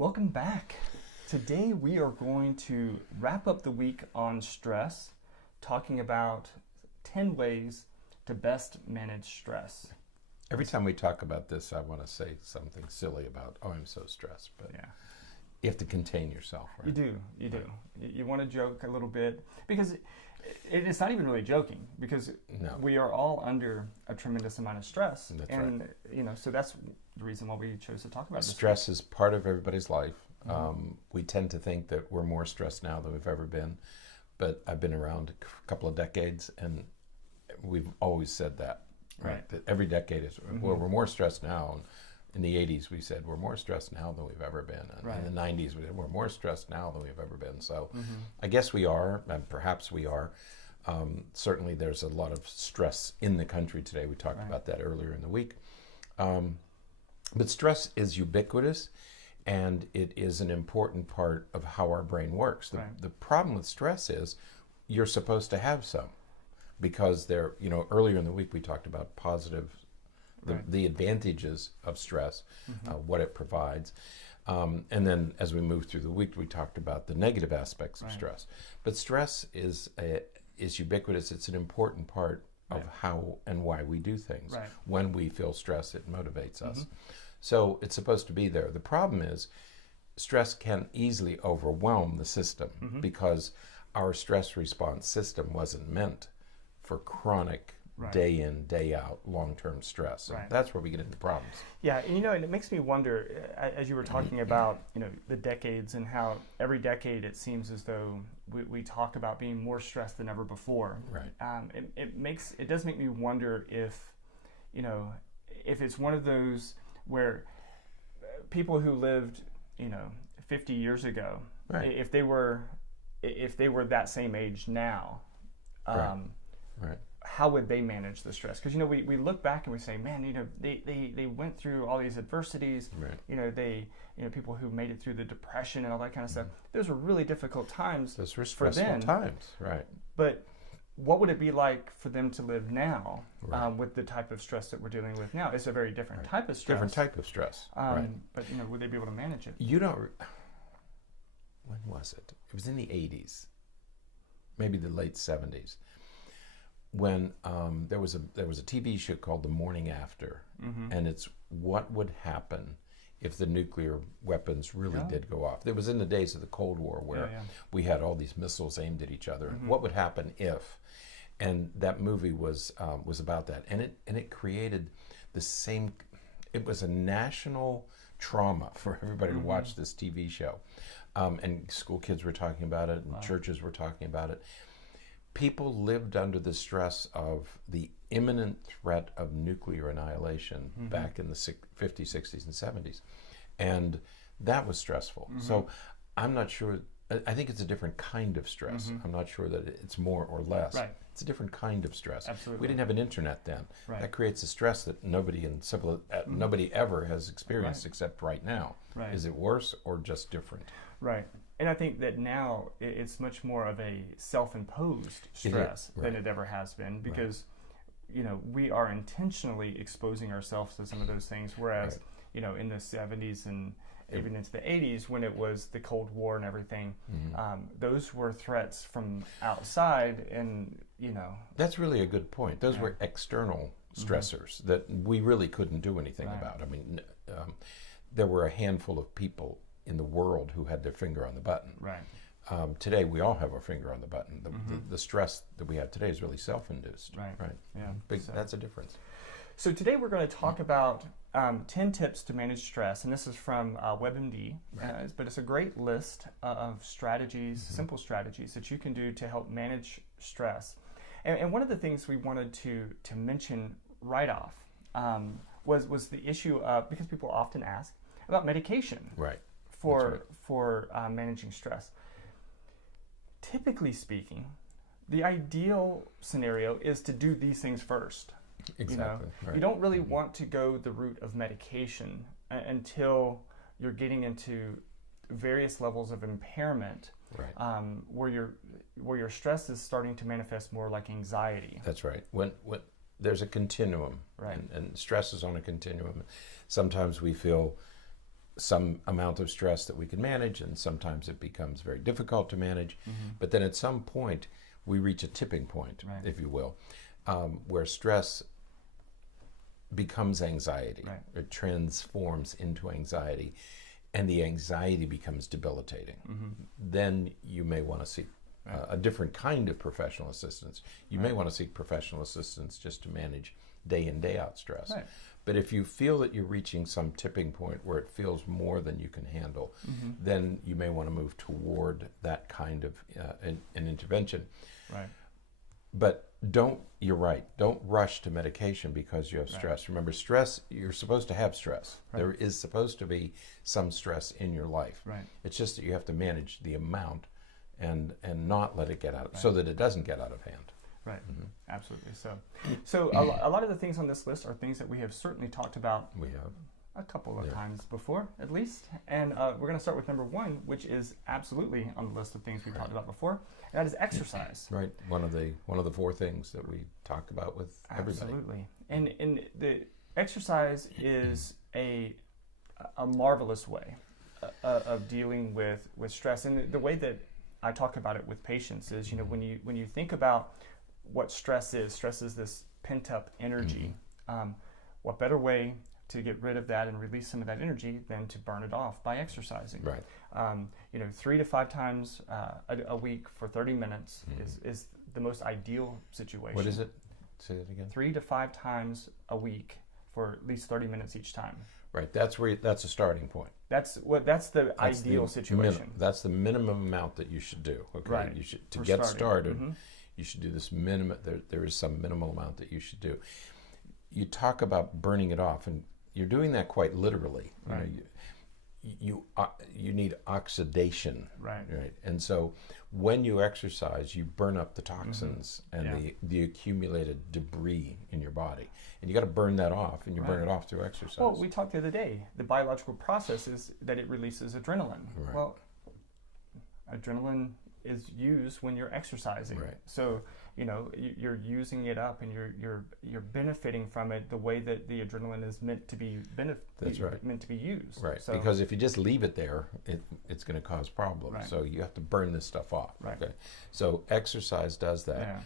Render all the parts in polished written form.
Welcome back. Today we are going to wrap up the week on stress, talking about 10 ways to best manage stress. Every time we talk about this, I want to say something silly about, oh, I'm so stressed, but Yeah. you have to contain yourself, right? You do. You want to joke a little bit because it's not even really joking because No. we are all under a tremendous amount of stress. That's and, right. So that's the reason why we chose to talk about this. Stress is part of everybody's life. We tend to think that we're more stressed now than we've ever been, but I've been around a couple of decades, and we've always said that, right? That every decade is, well, we're more stressed now. And in the 80s, we said we're more stressed now than we've ever been. And in the 90s, we said we're more stressed now than we've ever been. So I guess we are, and perhaps we are. Certainly there's a lot of stress in the country today. We talked about that earlier in the week. But stress is ubiquitous, and it is an important part of how our brain works. The problem with stress is you're supposed to have some, because earlier in the week we talked about the advantages of stress, what it provides. And then as we move through the week, we talked about the negative aspects of stress. But stress is ubiquitous. It's an important part of how and why we do things. When we feel stress, it motivates us. So it's supposed to be there. The problem is stress can easily overwhelm the system because our stress response system wasn't meant for chronic day in, day out, long-term stress. And that's where we get into problems. Yeah, and and it makes me wonder, as you were talking about, the decades and how every decade it seems as though we talk about being more stressed than ever before. It does make me wonder if it's one of those where people who lived 50 years ago, if they were that same age now, how would they manage the stress? Because we look back and we say, man, they went through all these adversities. People who made it through the Depression and all that kind of stuff. Those were really difficult times. Those were stressful times, right? But what would it be like for them to live now with the type of stress that we're dealing with now? It's a very different type of stress. Different type of stress, But would they be able to manage it? When was it? It was in the 80s, maybe the late 70s. When there was a TV show called The Morning After, and it's what would happen if the nuclear weapons really did go off. It was in the days of the Cold War where we had all these missiles aimed at each other. What would happen if? And that movie was about that, and it created the same. It was a national trauma for everybody to watch this TV show, and school kids were talking about it, and churches were talking about it. People lived under the stress of the imminent threat of nuclear annihilation back in the 50s, 60s, and 70s. And that was stressful. So I'm not sure, I think it's a different kind of stress. I'm not sure that it's more or less. It's a different kind of stress. Absolutely. We didn't have an internet then. That creates a stress that nobody nobody ever has experienced except right now. Is it worse or just different? And I think that now it's much more of a self-imposed stress than it ever has been because, we are intentionally exposing ourselves to some of those things. Whereas, in the 70s and even into the 80s when it was the Cold War and everything, those were threats from outside and, That's really a good point. Those were external stressors that we really couldn't do anything about. I mean, there were a handful of people in the world who had their finger on the button. Today we all have our finger on the button. The stress that we have today is really self-induced. That's a difference. So today we're going to talk about 10 tips to manage stress, and this is from WebMD, but it's a great list of strategies, simple strategies that you can do to help manage stress. And one of the things we wanted to mention right off was the issue of, because people often ask about medication for managing stress. Typically speaking, the ideal scenario is to do these things first. Exactly. You don't really want to go the route of medication until you're getting into various levels of impairment, where your stress is starting to manifest more like anxiety. That's right. When there's a continuum, and stress is on a continuum. Sometimes we feel some amount of stress that we can manage, and sometimes it becomes very difficult to manage. But then at some point, we reach a tipping point, Right. if you will, where stress becomes anxiety. Right. It transforms into anxiety, and the anxiety becomes debilitating. Then you may want to seek a different kind of professional assistance. You may want to seek professional assistance just to manage day in, day out stress. Right. But if you feel that you're reaching some tipping point where it feels more than you can handle, then you may want to move toward that kind of an intervention. Right. But you're right, don't rush to medication because you have stress. Remember, stress, you're supposed to have stress. There is supposed to be some stress in your life. Right. It's just that you have to manage the amount and not let it get out, so that it doesn't get out of hand. Right. Absolutely. So a lot of the things on this list are things that we have certainly talked about We have. a couple of times before, at least. And we're going to start with number one, which is absolutely on the list of things we've talked about before. And that is exercise. Right. One of the 4 things that we talk about with everybody. Absolutely. And the exercise is a marvelous way of dealing with stress. And the way that I talk about it with patients is, when you think about what stress is this pent up energy. What better way to get rid of that and release some of that energy than to burn it off by exercising? Right. 3 to 5 times a week for 30 minutes is the most ideal situation. What is it? Say it again. 3 to 5 times a week for at least 30 minutes each time. Right. That's a starting point. That's the ideal situation. That's the minimum amount that you should do. Okay. Right. You should, to For get starting. started, you should do this minimum. There is some minimal amount that you should do. You talk about burning it off, and you're doing that quite literally. Right. You need oxidation. Right. Right. And so when you exercise, you burn up the toxins and the accumulated debris in your body, and you got to burn that off, and you burn it off through exercise. Well, we talked the other day. The biological process is that it releases adrenaline. Right. Well, adrenaline is used when you're exercising. Right. So you're using it up, and you're benefiting from it the way that the adrenaline is meant to be That's right. meant to be used. Right. So, because if you just leave it there, it's going to cause problems. Right. So you have to burn this stuff off. Right. Okay. So exercise does that. Yeah.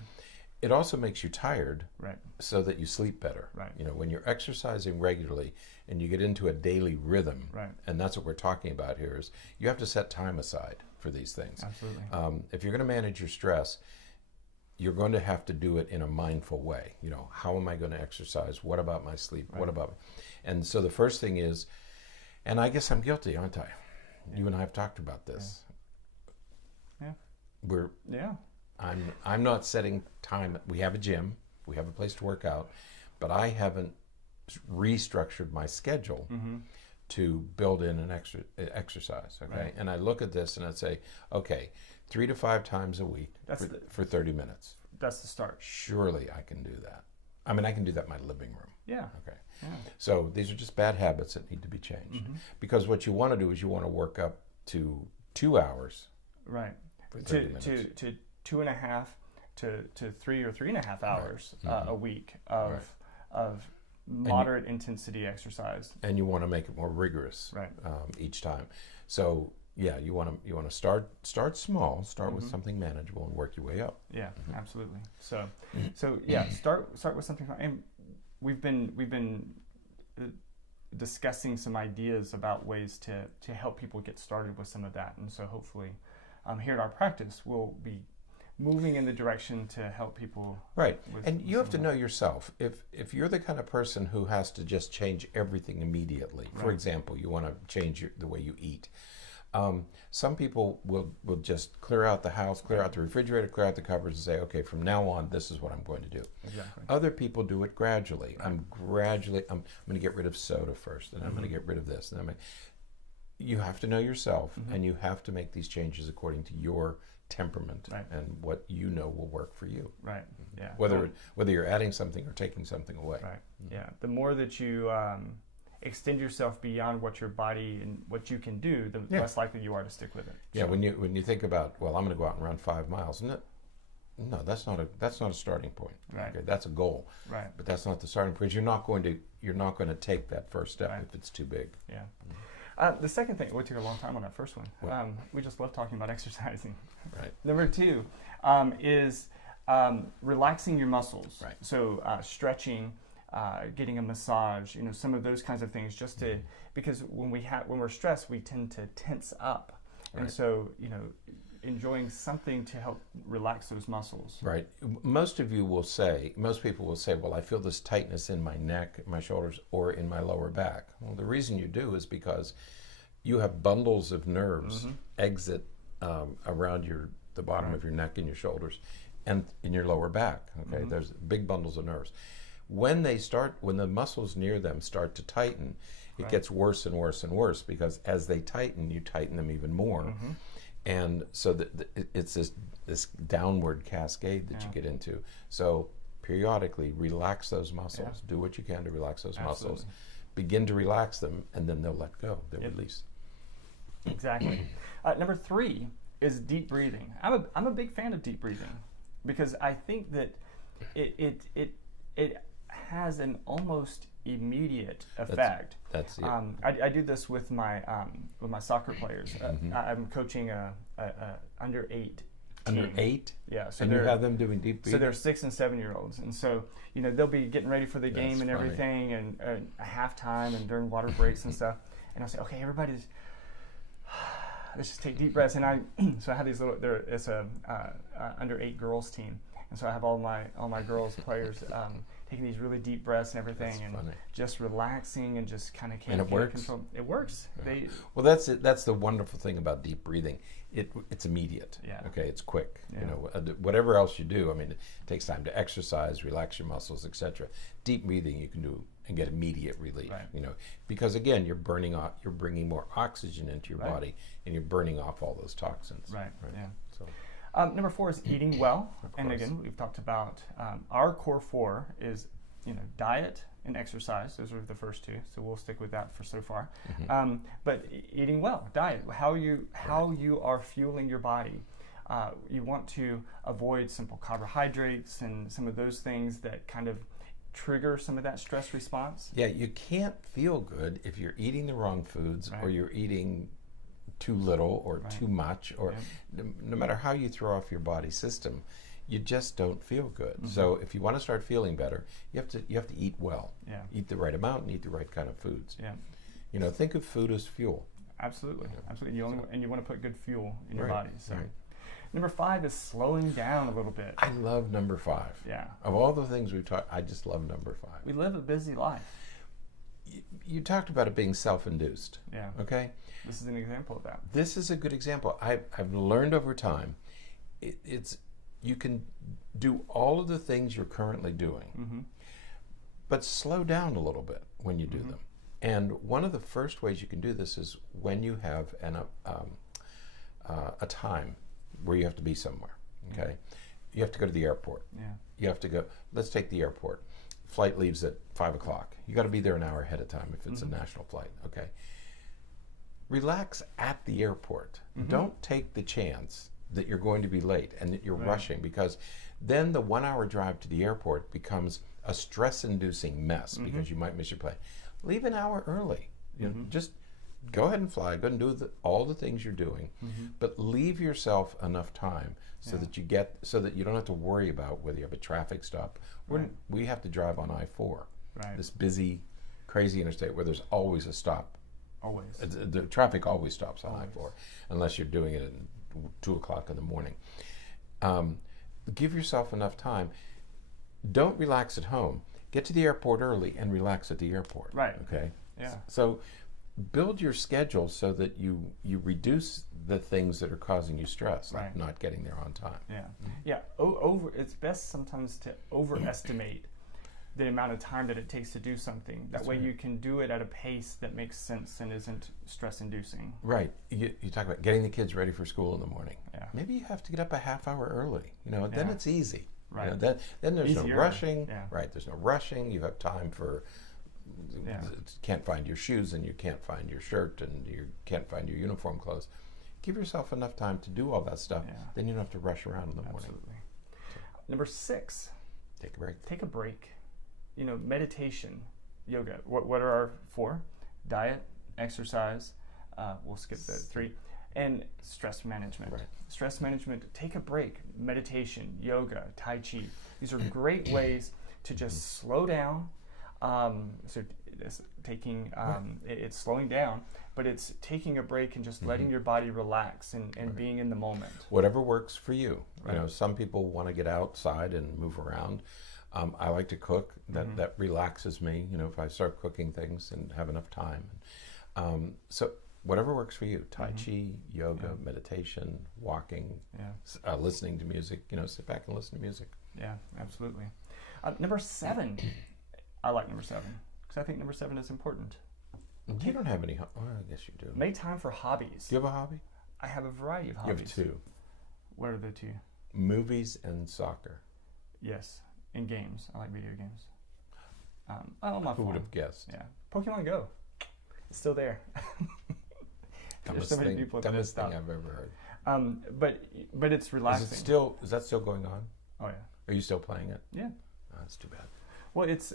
It also makes you tired, Right. so that you sleep better. Right. When you're exercising regularly and you get into a daily rhythm, Right. and that's what we're talking about here, is you have to set time aside for these things. Absolutely. If you're going to manage your stress, you're going to have to do it in a mindful way. How am I going to exercise? What about my sleep? Right. What about? And so the first thing is, and I guess I'm guilty, aren't I? Yeah. You and I have talked about this. Yeah. Yeah. I'm not setting time. We have a gym. We have a place to work out, but I haven't restructured my schedule to build in an exercise. Okay. Right. And I look at this and I say, okay, 3 to 5 times a week for 30 minutes. That's the start. Surely I can do that. I mean, I can do that in my living room. Yeah. Okay. Yeah. So these are just bad habits that need to be changed. Because what you want to do is you want to work up to 2 hours. Right. For 30 minutes. To 2.5 to 3 or 3.5 hours a week of moderate intensity exercise. And you want to make it more rigorous. Right. Each time. So yeah, you want to start small, start with something manageable, and work your way up. Yeah, absolutely. So yeah, start with something. And we've been discussing some ideas about ways to help people get started with some of that, and so hopefully, here at our practice, we'll be moving in the direction to help people. Right, and you have to know yourself. If you're the kind of person who has to just change everything immediately, for example, you want to change the way you eat. Some people will just clear out the house, clear out the refrigerator, clear out the cupboards, and say, okay, from now on, this is what I'm going to do. Exactly. Other people do it gradually. I'm going to get rid of soda first, and I'm going to get rid of this. And you have to know yourself, and you have to make these changes according to your temperament and what you know will work for you. Right. Yeah. Whether you're adding something or taking something away. Right. Yeah. The more that you extend yourself beyond what your body and what you can do, the less likely you are to stick with it. Yeah. So, when you think about, well, I'm going to go out and run 5 miles, no, that's not a starting point. Right. Okay, that's a goal. Right. But that's not the starting point. You're not going to take that first step if it's too big. Yeah. The second thing, we took a long time on that first one. We just love talking about exercising. Right. Number 2 is relaxing your muscles. Right. So stretching, getting a massage, some of those kinds of things, just to, because when we're stressed, we tend to tense up, and so enjoying something to help relax those muscles. Right. Most people will say, well, I feel this tightness in my neck, my shoulders, or in my lower back. Well, the reason you do is because you have bundles of nerves exit around the bottom of your neck and your shoulders and in your lower back. Okay, there's big bundles of nerves. When the muscles near them start to tighten, it gets worse and worse and worse, because as they tighten, you tighten them even more. And so it's this downward cascade that you get into. So periodically relax those muscles. Do what you can to relax those muscles. Begin to relax them, and then they'll let go. They'll release. Exactly. Number 3 is deep breathing. I'm a big fan of deep breathing, because I think that it has an almost immediate effect. That's it. I do this with my soccer players. I'm coaching a under 8 team. Under 8? Yeah. So and you have them doing deep breathing? So they're 6 and 7-year-olds, and so they'll be getting ready for the game and funny. everything, and a halftime and during water breaks and stuff. And I'll say, okay, everybody's. Let's just take deep breaths, and I have these little. It's a under 8 girls team, and so I have all my girls players taking these really deep breaths and everything. That's and funny. Just relaxing and just kind of And it works. control. It works. Yeah. Well, that's it. That's the wonderful thing about deep breathing. It's immediate. Yeah. Okay, it's quick. Yeah. Whatever else you do, it takes time to exercise, relax your muscles, etc. Deep breathing you can do and get immediate relief. Right. Because again, you're bringing more oxygen into your body, and you're burning off all those toxins. Right. Yeah. So. Number 4 is eating well, and again, we've talked about our core 4 is diet and exercise. Those are the first 2, so we'll stick with that for so far. But eating well, diet, how you are fueling your body. You want to avoid simple carbohydrates and some of those things that kind of trigger some of that stress response. Yeah, you can't feel good if you're eating the wrong foods, or you're eating too little or too much, or no matter how you throw off your body system, you just don't feel good. So if you want to start feeling better, you have to eat well. Yeah. Eat the right amount and eat the right kind of foods. Yeah. Think of food as fuel. Absolutely. Absolutely. And you want to put good fuel in your body. So number 5 is slowing down a little bit. I love number 5. Yeah. Of all the things we've talked, I just love number 5. We live a busy life. You talked about it being self-induced. Yeah. Okay? This is an example of that. This is a good example. I've learned over time, you can do all of the things you're currently doing, but slow down a little bit when you do them. And one of the first ways you can do this is when you have a time where you have to be somewhere. Okay, you have to go to the airport. Yeah. You have to go. Let's take the airport. Flight leaves at 5 o'clock. You got to be there an hour ahead of time if it's a national flight. Okay. Relax at the airport. Don't take the chance that you're going to be late and that you're rushing, because then the 1 hour drive to the airport becomes a stress-inducing mess because you might miss your plane. Leave an hour early. Just go ahead and fly. Go and do all the things you're doing, but leave yourself enough time so that you don't have to worry about whether you have a traffic stop. We have to drive on I-4, this busy, crazy interstate where there's always a stop. Always. The traffic always stops on I-4, unless you're doing it at 2 o'clock in the morning. Give yourself enough time. Don't relax at home. Get to the airport early and relax at the airport. Right. Okay? Yeah. So build your schedule so that you reduce the things that are causing you stress, like not getting there on time. Yeah. Yeah. It's best sometimes to overestimate the amount of time that it takes to do something. That way you can do it at a pace that makes sense and isn't stress-inducing. Right. You talk about getting the kids ready for school in the morning. Yeah. Maybe you have to get up a half hour early. Then it's easy. Right. Then there's Easier. no rushing. Yeah. Right. There's no rushing. You have time for. Can't find your shoes, and you can't find your shirt, and you can't find your uniform clothes. Give yourself enough time to do all that stuff. Then you don't have to rush around in the morning. Absolutely. Number 6. Take a break. Take a break. Meditation, yoga. What are our 4? Diet, exercise, We'll skip the 3. And stress management. Right. Stress management, take a break. Meditation, yoga, Tai Chi. These are great ways to just slow down. So it's taking, it's slowing down, but it's taking a break and just letting your body relax and being in the moment. Whatever works for you. Right. You know, some people want to get outside and move around. I like to cook. That relaxes me. You know, if I start cooking things and have enough time. So whatever works for you. Tai Chi, yoga, meditation, walking, listening to music. You know, sit back and listen to music. Yeah, absolutely. Number 7. I like number 7 because I think number 7 is important. You don't have any. Well, I guess you do. Make time for hobbies. Do you have a hobby? I have a variety of hobbies. You have 2. What are the 2? Movies and soccer. Yes, and games. I like video games. On my Who phone. would have guessed? Yeah, Pokemon Go. It's still there. There's so many people that dumbest stop. thing I've ever heard. But it's relaxing. Is that still going on? Oh yeah. Are you still playing it? Yeah. Oh, that's too bad. Well, it's.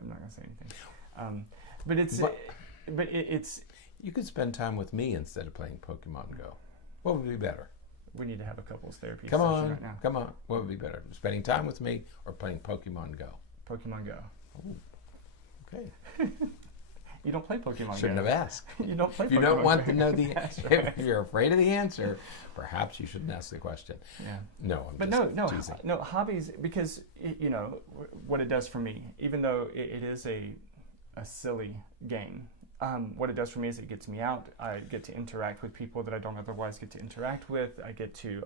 I'm not gonna say anything. But it's. You could spend time with me instead of playing Pokemon Go. What would be better? We need to have a couples therapy Come session on, right now. come on. What would be better? Spending time with me or playing Pokemon Go? Pokemon Go. Oh, okay. You don't play Pokemon Go. Shouldn't have asked. You don't play Pokemon If you don't want Go. to know the That's answer, right. if you're afraid of the answer, perhaps you shouldn't ask the question. Yeah. No, I'm But just teasing. no, hobbies, because, you know, what it does for me, even though it is a silly game, what it does for me is it gets me out. I get to interact with people that I don't otherwise get to interact with. I get to,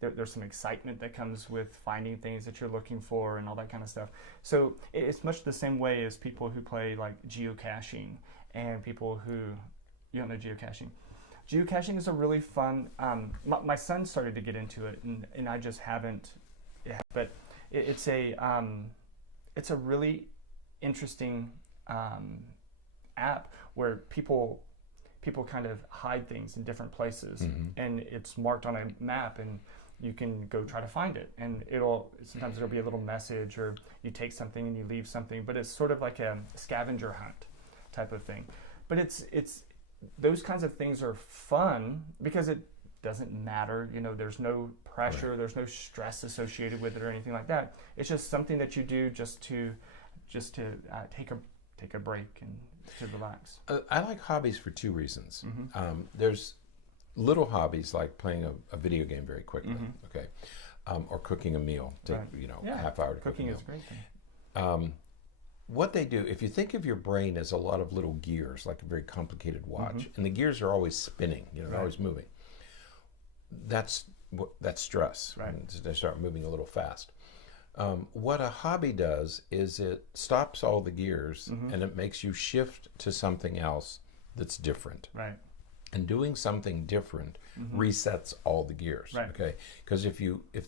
there's some excitement that comes with finding things that you're looking for and all that kind of stuff. So it's much the same way as people who play like geocaching and people who, you don't know geocaching. Geocaching is a really fun, my son started to get into it and I just haven't, but it's a really interesting app where people kind of hide things in different places and it's marked on a map and you can go try to find it and sometimes it'll be a little message or you take something and you leave something, but it's sort of like a scavenger hunt type of thing. But it's those kinds of things are fun because it doesn't matter, you know, there's no pressure, there's no stress associated with it or anything like that. It's just something that you do just to take a break and to relax. I like hobbies for 2 reasons. There's little hobbies like playing a video game very quickly, okay, or cooking a meal. Take a half hour to cook a meal. Cooking is a great thing. What they do, if you think of your brain as a lot of little gears, like a very complicated watch, and the gears are always spinning, you know, they're always moving. That's stress. Right. And they start moving a little fast. What a hobby does is it stops all the gears and it makes you shift to something else that's different. Right. And doing something different resets all the gears. Right. Okay. Because if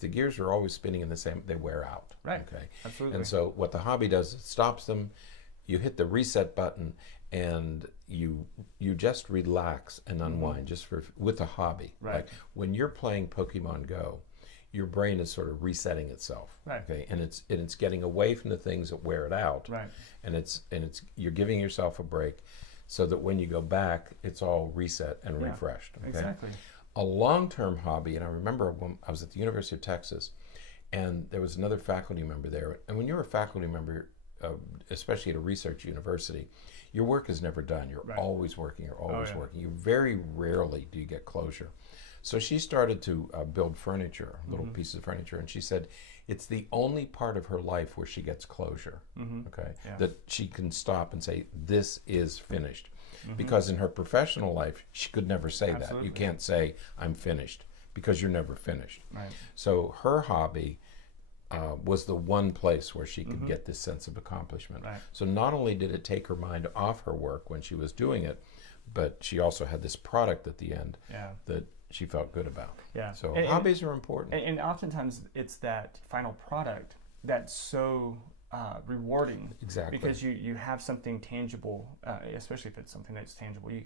the gears are always spinning in the same, they wear out. Right. Okay. Absolutely. And so what the hobby does, it stops them. You hit the reset button, and you just relax and unwind with a hobby. Right. Like when you're playing Pokemon Go, your brain is sort of resetting itself. Right. Okay. And it's getting away from the things that wear it out. Right. And you're giving yourself a break, so that when you go back, it's all reset and refreshed. Okay? Exactly. A long-term hobby, and I remember when I was at the University of Texas, and there was another faculty member there. And when you're a faculty member, especially at a research university, your work is never done. You're always working. You're always working. You very rarely do you get closure. So she started to build furniture, little pieces of furniture, and she said it's the only part of her life where she gets closure, okay? Yeah. That she can stop and say, this is finished. Because in her professional life, she could never say that. You can't say, I'm finished, because you're never finished. Right. So her hobby was the one place where she could get this sense of accomplishment. Right. So not only did it take her mind off her work when she was doing it, but she also had this product at the end that she felt good about. Yeah. So hobbies are important. And oftentimes it's that final product that's so rewarding. Exactly. Because you have something tangible, especially if it's something that's tangible. You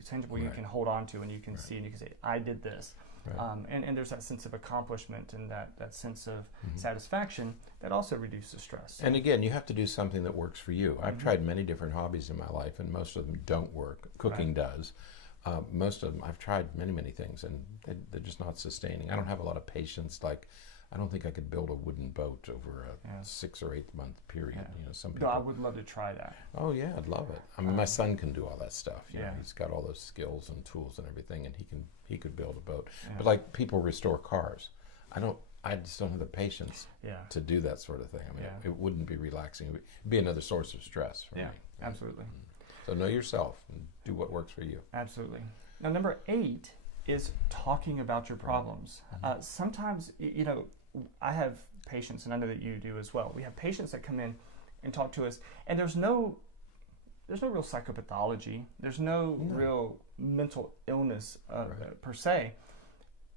Right. can hold on to, and you can Right. see, and you can say, I did this. Right. And there's that sense of accomplishment and that sense of Mhm. satisfaction that also reduces stress. And again, you have to do something that works for you. I've Mhm. tried many different hobbies in my life, and most of them don't work. Cooking does. Most of them, I've tried many things, and they're just not sustaining. I don't have a lot of patience. Like, I don't think I could build a wooden boat over a 6 or 8 month period. Yeah. You know, some Though people. I would love to try that. Oh yeah, I'd love it. I mean, my son can do all that stuff. You know, Yeah. he's got all those skills and tools and everything, and he could build a boat. Yeah. But like people restore cars, I just don't have the patience Yeah. to do that sort of thing. I mean, Yeah. it wouldn't be relaxing. It would be another source of stress for Yeah, me. absolutely. So know yourself and do what works for you. Absolutely. Now, number 8 is talking about your problems. Sometimes, I have patients, and I know that you do as well. We have patients that come in and talk to us, and there's no real psychopathology. There's no real mental illness per se.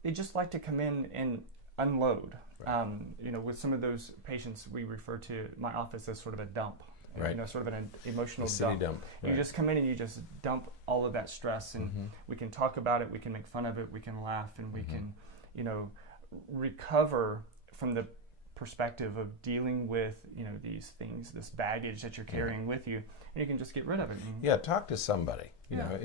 They just like to come in and unload. Right. With some of those patients, we refer to my office as sort of a dump. Right. Sort of an emotional The city dump. dump. You Right. just come in and you just dump all of that stress, and Mhm. we can talk about it, we can make fun of it, we can laugh, and we Mhm. can, recover from the perspective of dealing with, these things, this baggage that you're carrying with you, and you can just get rid of it. Yeah, talk to somebody. You Yeah. know,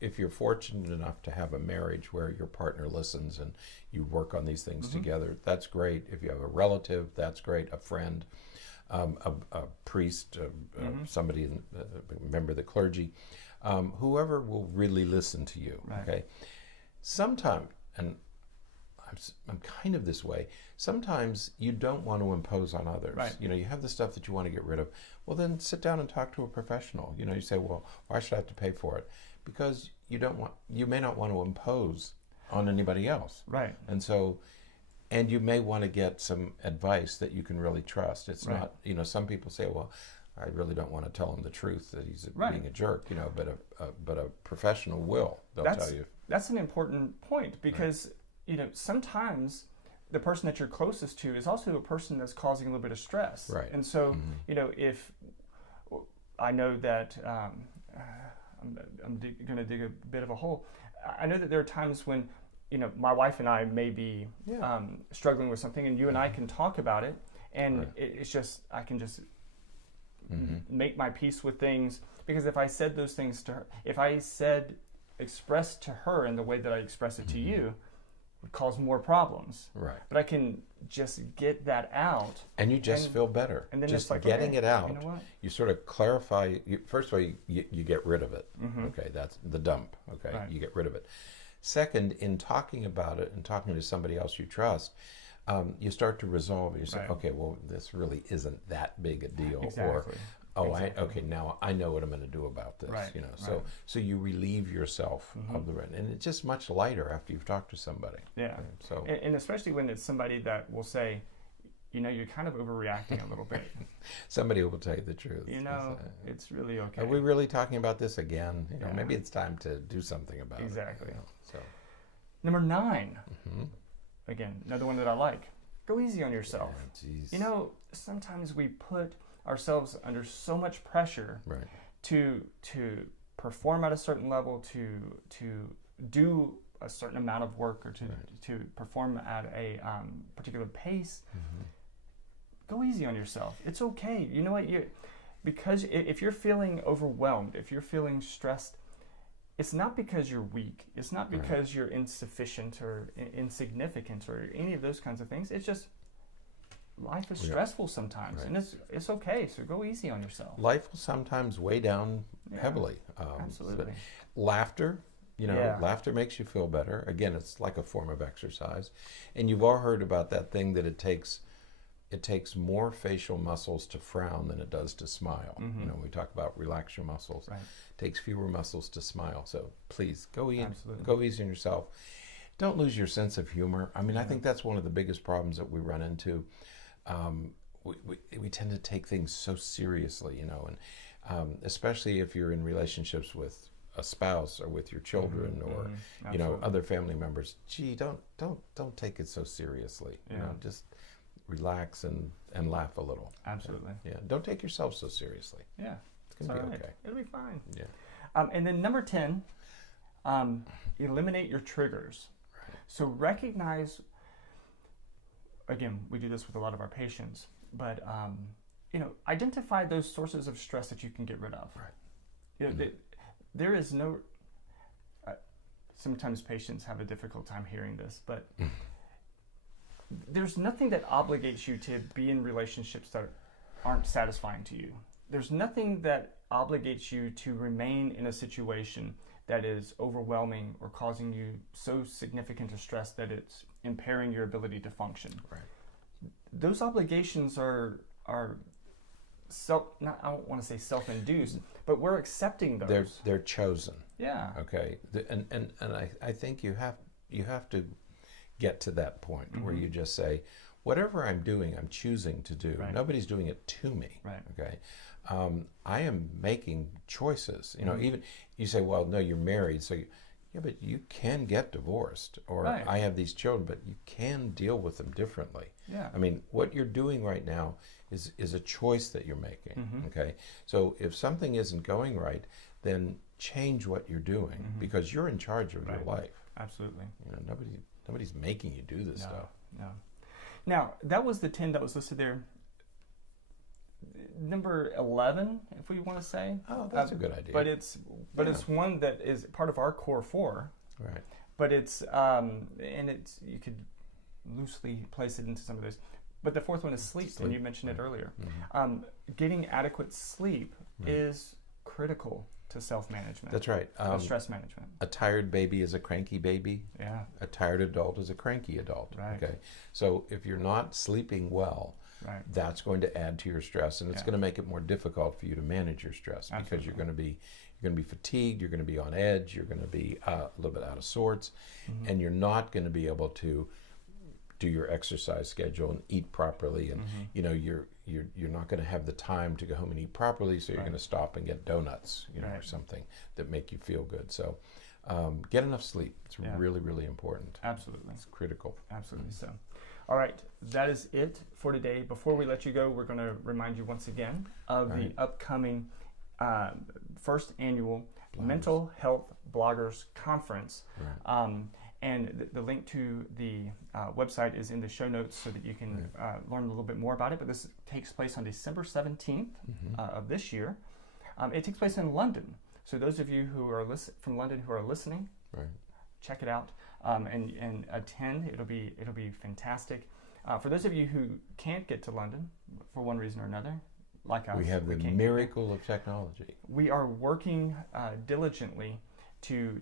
if you're fortunate enough to have a marriage where your partner listens and you work on these things Mhm. together, that's great. If you have a relative, that's great. A friend, a priest, somebody, a member of the clergy, whoever will really listen to you. Right. Okay. Sometimes, and I'm kind of this way. Sometimes you don't want to impose on others. Right. You have the stuff that you want to get rid of. Well, then sit down and talk to a professional. You say, well, why should I have to pay for it? Because you may not want to impose on anybody else. Right. And you may want to get some advice that you can really trust. It's Right. not, some people say, well, I really don't want to tell him the truth that he's Right. being a jerk, but a professional will. They'll tell you. That's an important point, because sometimes the person that you're closest to is also a person that's causing a little bit of stress. Right. And so, Mhm. If I know that I'm going to dig a bit of a hole, I know that there are times when my wife and I may be struggling with something, and you and I can talk about it, and Right. it's just I can just Mhm. make my peace with things, because if I said those things to her, if I expressed to her in the way that I express it to you, would cause more problems. Right. But I can just get that out, And you just feel better. and then just it's like, getting okay, it out. you know what? You sort of clarify. First of all, you get rid of it. Mhm. Okay, that's the dump. Okay, Right. you get rid of it. Second, in talking about it and talking to somebody else you trust, you start to resolve it. You say, Right. okay, well, this really isn't that big a deal. Exactly. Or, Exactly. now I know what I'm going to do about this. Right, So right. so you relieve yourself Mhm. of the rent, and it's just much lighter after you've talked to somebody. Yeah. So And especially when it's somebody that will say, you're kind of overreacting a little bit. somebody will tell you the truth. It's really okay. Are we really talking about this again? Yeah. Maybe it's time to do something about Exactly. it. So. Number 9, Mhm. again, another one that I like. Go easy on yourself. Yeah, geez. Sometimes we put ourselves under so much pressure Right. to perform at a certain level, to do a certain amount of work, or to perform at a particular pace. Mhm. Go easy on yourself. It's okay. You know what? Because if you're feeling overwhelmed, if you're feeling stressed, it's not because you're weak. It's not Right. because you're insufficient or insignificant or any of those kinds of things. It's just life is Yeah. stressful sometimes, Right. and it's okay. So go easy on yourself. Life will sometimes weigh down Yeah, heavily. absolutely. But laughter, Yeah. laughter makes you feel better. Again, it's like a form of exercise. And you've all heard about that thing that it takes more facial muscles to frown than it does to smile. Mhm. We talk about relax your muscles. Right. It takes fewer muscles to smile. So please go Absolutely. easy on yourself. Don't lose your sense of humor. I mean, I Yeah. think that's one of the biggest problems that we run into. We tend to take things so seriously, and especially if you're in relationships with a spouse or with your children Mhm, or mhm. you know Absolutely. other family members. Gee, don't take it so seriously. Yeah. Just relax and laugh a little. Absolutely. Yeah. Don't take yourself so seriously. Yeah. It's going to be okay. It'll be fine. Yeah. And then number 10, eliminate your triggers. Right. So recognize, again, we do this with a lot of our patients, but identify those sources of stress that you can get rid of. Right. There is no. Sometimes patients have a difficult time hearing this, but there's nothing that obligates you to be in relationships that aren't satisfying to you. There's nothing that obligates you to remain in a situation that is overwhelming or causing you so significant a stress that it's impairing your ability to function. Right. Those obligations are I don't want to say self-induced, but we're accepting those. They're chosen. Yeah. Okay. And I think you have to get to that point where you just say, whatever I'm doing, I'm choosing to do. Right. Nobody's doing it to me. Right. Okay. I am making choices. Even you say, well, no, you're married, so yeah, but you can get divorced, or Right. I have these children, but you can deal with them differently. Yeah. I mean, what you're doing right now is a choice that you're making. Okay. So if something isn't going right, then change what you're doing because you're in charge of your life. Absolutely. Nobody's making you do this stuff. No. Now, that was the 10 that was listed there. Number 11, if we want to say. Oh, that's a good idea. But it's one that is part of our core 4. Right. But it's you could loosely place it into some of those. But the 4th one is sleep, and you mentioned it earlier. Getting adequate sleep is critical to self-management. That's right. Stress management. A tired baby is a cranky baby. Yeah. A tired adult is a cranky adult. Right. Okay. So if you're not sleeping well, right. that's going to add to your stress, and it's going to make it more difficult for you to manage your stress. Absolutely. Because you're going to be fatigued, you're going to be on edge, you're going to be a little bit out of sorts, and you're not going to be able to do your exercise schedule and eat properly, and you're not going to have the time to go home and eat properly, so you're going to stop and get donuts, or something that make you feel good. So get enough sleep. It's really, really important. Absolutely. It's critical. Absolutely. So, all right, that is it for today. Before we let you go, we're going to remind you once again of the upcoming first annual Mental Health Bloggers Conference. Right. And the link to the website is in the show notes so that you can learn a little bit more about it. But this takes place on December 17th of this year. It takes place in London. So those of you who are from London who are listening, check it out and attend. It'll be fantastic. For those of you who can't get to London for one reason or another, like us, we have the miracle of technology. We are working diligently to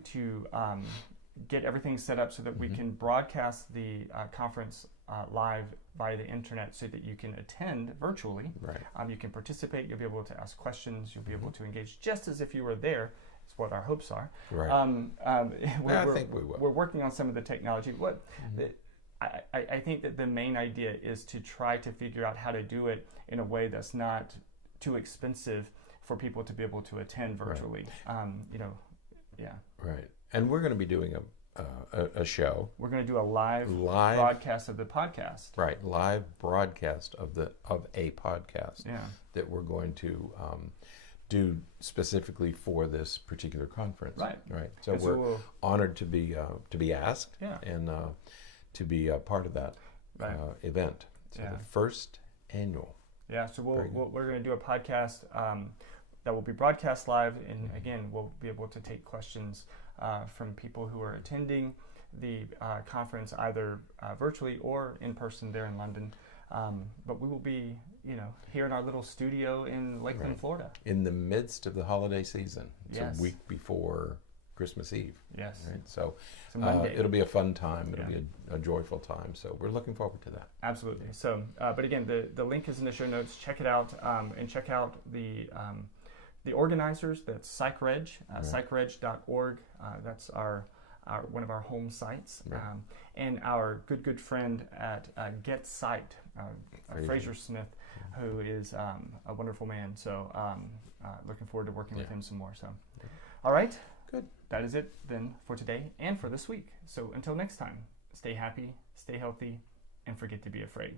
get everything set up so that we can broadcast the conference live via the internet so that you can attend virtually. Right. You can participate. You'll be able to ask questions. You'll be able to engage just as if you were there. Is what our hopes are. Right. I think we will. We're working on some of the technology. I think that the main idea is to try to figure out how to do it in a way that's not too expensive for people to be able to attend virtually. Right. Right. And we're going to be doing a show. We're going to do a live broadcast of the podcast. Right, live broadcast of a podcast that we're going to do specifically for this particular conference. Right. Right. So we're honored to be asked and to be a part of that event. So the first annual. Yeah. So we're going to do a podcast that will be broadcast live, and again, we'll be able to take questions from people who are attending the conference either virtually or in person there in London. But we will be, here in our little studio in Lakeland, Florida. In the midst of the holiday season. It's a week before Christmas Eve. Yes. Right? So it'll be a fun time. It'll be a joyful time. So we're looking forward to that. Absolutely. So, but again, the link is in the show notes. Check it out and check out the organizers. That's Psychreg, psychreg.org. That's our one of our home sites. Right. And our good friend at Get Sight, Fraser Smith, who is a wonderful man. So looking forward to working with him some more. So, all right. Good. That is it then for today and for this week. So until next time, stay happy, stay healthy, and forget to be afraid.